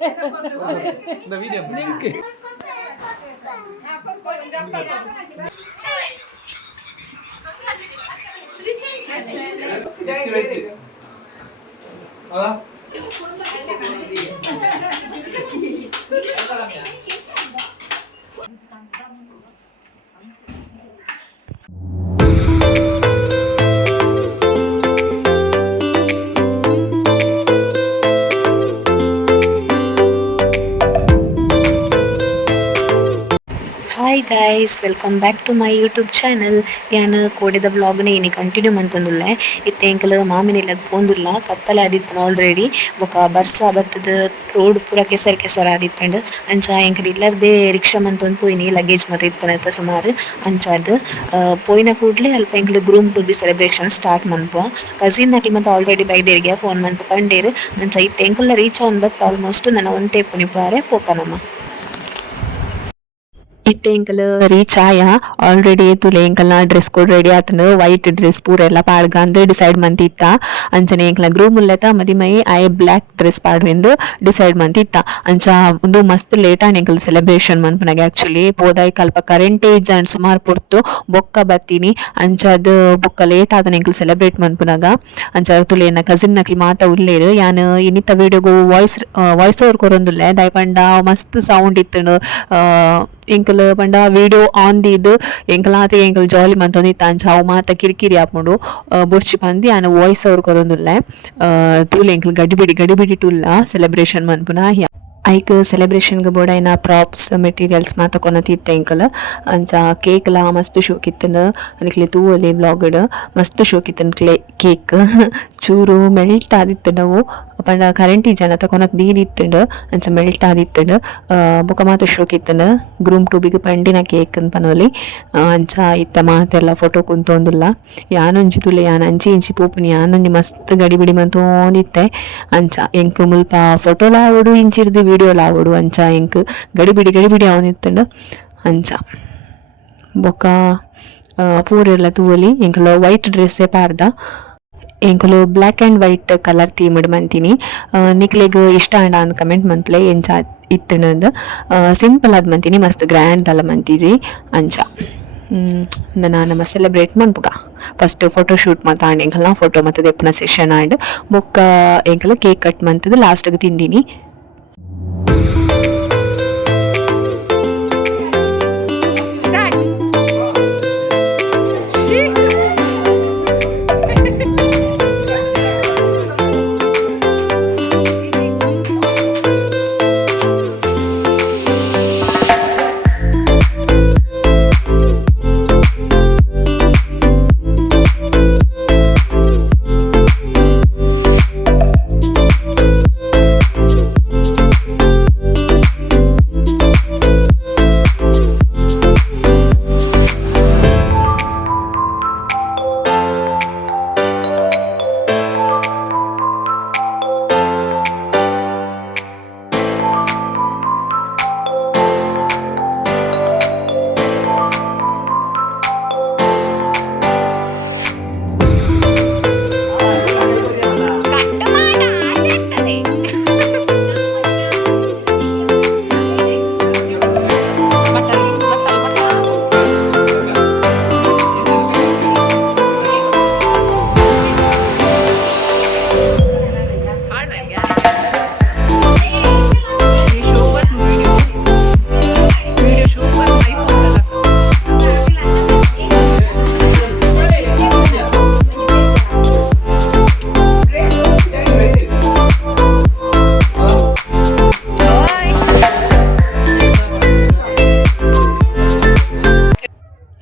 இந்த video link அதான் hi guys, welcome back to my YouTube channel. ಯಾನು ಕೋಡಿದ ವ್ಲಾಗ್ನ ಇನಿ ಕಂಟಿನ್ಯೂ ಮಂತಂದುಲ್ಲೆ ಇತ್ತೆ ಎಂಕಲ್ ಮಾಮಿನಿಲ್ಲಗ್ ಪೋಂದುಲ್ಲ ಕತ್ತಲೆ ಆದಿತ್ತನ ಆಲ್ರೆಡಿ ಬೊಕ ಬರ್ಸ ಬತ್ತದ ರೋಡ್ ಪೂರ ಕೆಸರು ಕೆಸರು ಆದಿತ್ತಂಡು ಅಂಚ ಎಂಕಲ್ ಇಲ್ಲರ್ದೇ ರಿಕ್ಷಾ ಮಂತೊಂದು ಪೋಯಿನಿ ಲಗೇಜ್ ಮತ್ತೆ ಇತ್ತನತ್ತ ಸುಮಾರು ಅಂಚಾದ್ ಪೋಯಿನ ಕೂಡಲೇ ಅಲ್ಪ ಎಂಕಲ್ groom to be celebration start ಮನ್ಪುವ ಕಸಿನ್ ನಕ್ಲು ಮತ್ತೆ ಆಲ್ರೆಡಿ ಬೈದೇರಿಗೆ ಫೋನ್ ಮಂತ್ ಪಂಡೇರು ಅಂಚ ಇತ್ತೆ ಎಂಕಲ್ನ ರೀಚ್ ಆನ್ ಬತ್ ಆಲ್ಮೋಸ್ಟ್ ನನ್ನ ಒಂದೇ ಪುನಿಪಾರೆ ಪೋಕನಮ್ಮ ಇತ್ತೆ ಎಂಕಲ್ ರೀಚ್ ಆಯ ಆಲ್ರೆಡಿ ತುಲೆ ಎಂಕಲ್ನ ಡ್ರೆಸ್ ಕೋಡ್ ರೆಡಿ ಆತಂದು ವೈಟ್ ಡ್ರೆಸ್ ಪೂರ ಎಲ್ಲ ಪಾಡ್ಗ ಅಂದು ಡಿಸೈಡ್ ಮಂತಿತ್ತ ಅಂಚನೆ ಎಂಕಲ್ನ ಗ್ರೂಮ್ ಉಲ್ಲತ ಮದಿಮೈ ಆಯೆ ಬ್ಲ್ಯಾಕ್ ಡ್ರೆಸ್ ಪಾಡ್ವೆಂದು ಡಿಸೈಡ್ ಮಂತಿತ್ತ ಅಂಚ ಒಂದು ಮಸ್ತ್ ಲೇಟ್ ಆನ್ ಎಂಕಲ್ ಸೆಲೆಬ್ರೇಷನ್ ಮನ್ಪುನಗ ಆಕ್ಚುಲಿ ಪೋದಾಯ್ ಕಲ್ಪ ಕರೆಂಟೇ ಇಜ್ಜಂಡ್ ಸುಮಾರು ಪೊರ್ತು ಬೊಕ್ಕ ಬತ್ತೀನಿ ಅಂಚ ಬೊಕ್ಕ ಲೇಟ್ ಆದನ ಎಂಕಲ್ ಸೆಲೆಬ್ರೇಟ್ ಮನ್ಪುನಗ ಅಂಚ ತುಲೆ ಎನ್ನ ಕಸಿನ್ ನಕ್ಲಿ ಮಾತ ಉಲ್ಲೇರು ಯಾನ್ ಇನ್ನಿತ್ತ ವಿಡಿಯೋಗು ವಾಯ್ಸ್ ಓವರ್ ಕೊರೊಂದುಲ್ಲೆ ದಯಪಂಡ ಮಸ್ತ್ ಸೌಂಡ್ ಇತ್ತುಂಡು ಎಂಕಲ್ ಪಂಡ ವಿಡಿಯೋ ಆನ್ ದೀದ್ ಎಂಕಲಾತ ಎಂಕಲ್ ಜಾಲಿ ಮಂತೊಂದಿತ್ತ ಅಂಚ ಅವು ಮಾತ ಕಿರಿಕಿರಿ ಆಪುಂಡು ಬುರ್ಚಿ ಪಂದಿ ಆನ ವಾಯ್ಸ್ ಓವರ್ ಕೊರೊಂದುಲ್ಲೆ ತೂಲೆ ಎಂಕಲ್ ಗಡಿಬಿಡಿ ಟುಲ್ಲ ಸೆಲೆಬ್ರೇಷನ್ ಮನ್ಪುನ ಐಕ್ ಸೆಲೆಬ್ರೇಷನ್ಗೆ ಬೋಡೈನ ಪ್ರಾಪ್ಸ್ ಮೆಟೀರಿಯಲ್ಸ್ ಮಾತ ಕೊನತಿತ್ತೆ ಎಂಕಲ್ ಅಂಚ ಕೇಕ್ಲ ಮಸ್ತ್ ಶೋಕಿತ್ತಂಡು ಅನಿಕ್ಲೆ ತೂವಲೆ ವ್ಲಾಗ್ಡ್ ಮಸ್ತ್ ಶೋಕಿತ್ತನ್ ಕೇಕ್ ಚೂರು ಮೆಲ್ಟ್ ಆದಿತ್ತಂಡವು ಪಂಡ ಕರೆಂಟಿ ಜನತ ಕೊನತ್ ದೀದಿತ್ತಂಡು ಅಂಚ ಮೆಲ್ಟ್ ಆದಿತ್ತಂಡು ಬೊಕ ಮಾತ ಶೋಕಿತ್ತಂಡು ಗ್ರೂಮ್ ಟೂಬಿಗೆ ಪಂಡಿನ ಕೇಕ್ ಪನೊಲಿ ಅಂಚ ಇತ್ತ ಮಾತೆಲ್ಲ ಫೋಟೋ ಕುಂತೊಂದುಲ್ಲ ಯಾನೊಂಜಿ ತುಲೆ ಯಾನ್ ಅಂಚಿ ಇಂಚಿ ಪೋಪುನಿ ಯಾನೊಂಜಿ ಮಸ್ತ್ ಗಡಿಬಿಡಿ ಮಂತೋಂದಿತ್ತೆ ಅಂಚ ಎಂಕ್ ಮುಲ್ಪ ಫೋಟೋ ಲಾವಡು ಇಂಚಿರ್ದು ವಿಡಿಯೋ ಲಾವಡು ಅಂಚ ಎಂಕ್ ಗಡಿಬಿಡಿ ಅವನಿತ್ತಂಡು ಅಂಚ ಬೊಕ ಪೂರೆಲ್ಲ ತೂವಲಿ ಎಂಕಲ ವೈಟ್ ಡ್ರೆಸ್ಸೇ ಪಾರ್ದ ಎಂಕಲು black and white colour themed ಮಂತೀನಿ ನಿಕ್ಲೆಗ್ ಇಷ್ಟ ಆಂಡ ಅಂದ್ ಕಮೆಂಟ್ ಮನ್ಪ್ಲೆ ಎಂಚ ಇತ್ತಂದು ಸಿಂಪಲ್ ಆದ್ ಮಂತೀನಿ ಮಸ್ತ್ ಗ್ರ್ಯಾಂಡ್ ಅಲ್ಲ ಮಂತೀಜಿ ಅಂಚ ನಮ್ಮ ಸೆಲೆಬ್ರೇಟ್ ಮನ್ಪುಗ ಫಸ್ಟ್ ಫೋಟೋ ಶೂಟ್ ಮಾತ ಆಂಡ್ ಎಂಕಲ್ನ ಫೋಟೋ ಮತ್ತು ದೆಪ್ಪನ ಸೆಷನ್ ಆಂಡ್ ಬೊಕ್ಕ ಎಂಕಲ್ ಕೇಕ್ ಕಟ್ ಮಂತದ್ದು ಲಾಸ್ಟ್ಗೆ ತಿಂದಿನಿ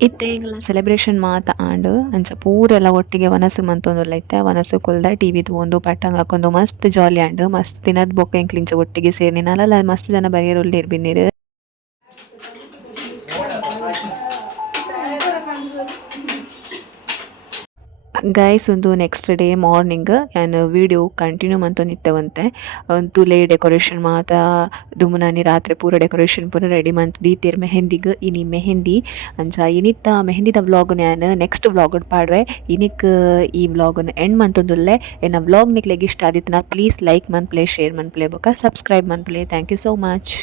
ಇತ್ತೆ ಎಂಕಲ್ನ ಸೆಲೆಬ್ರೇಷನ್ ಮಾತ ಆಂಡ್ ಅಂಚ ಪೂರೆಲ್ಲ ಒಟ್ಟಿಗೆ ವನಸು ಮಂತೊಂದುಲ್ಲ ಇತ್ತೆ ವನಸು ಕುಲ್ದ ಟಿವಿ ತೂಂದು ಪಟ್ಟಂಗ ಹಾಕೊಂಡು ಮಸ್ತ್ ಜಾಲಿ ಆಂಡ್ ಮಸ್ತ್ ದಿನದ ಬೊಕ್ಕ ಎಂಕ್ಲಿಂಚ ಒಟ್ಟಿಗೆ ಸೇರಿ ನಾನಲ್ಲ ಮಸ್ತ್ ಜನ ಬಗೆರುಲ್ಲೇರ್ ಬಿನ್ನಿರು ಗೈಸ್ ಒಂದು ನೆಕ್ಸ್ಟ್ ಡೇ ಮಾರ್ನಿಂಗ್ ನಾನು ವಿಡಿಯೋ ಕಂಟಿನ್ಯೂ ಮಂತೊಂದಿತ್ತವಂತೆ ತುಲೆ ಡೆಕೋರೇಷನ್ ಮಾತ ದುಮುನಾನಿ ರಾತ್ರಿ ಪೂರ ಡೆಕೋರೇಷನ್ ಪೂರ ರೆಡಿ ಮಂತ್ ದೀತೆರ್ ಮೆಹಂದಿಗೆ ಇನಿ ಮೆಹಂದಿ ಅಂಚ ಇನಿತ್ತ ಮೆಹಂದಿದ ವ್ಲಾಗ್ ನಾನು ನೆಕ್ಸ್ಟ್ ವ್ಲಾಗ್ ಪಾಡ್ವೆ ಇನಿಕ್ ಈ ವ್ಲಾಗನ್ನು ಎಂಡ್ ಮಂತೊಂದುಲ್ಲೆ ಎನ್ನ ವ್ಲಾಗ್ ನಿಕ್ಲೆಗೆ ಇಷ್ಟ ಆದಿತ್ತು ನಾ ಪ್ಲೀಸ್ ಲೈಕ್ ಮನ್ಪ್ಲೆ ಶೇರ್ ಮನ್ಪ್ಲೆ ಬೊಕ ಸಬ್ಸ್ಕ್ರೈಬ್ ಮನ್ಪ್ಲೆ ಥ್ಯಾಂಕ್ ಯು ಸೋ ಮಚ್.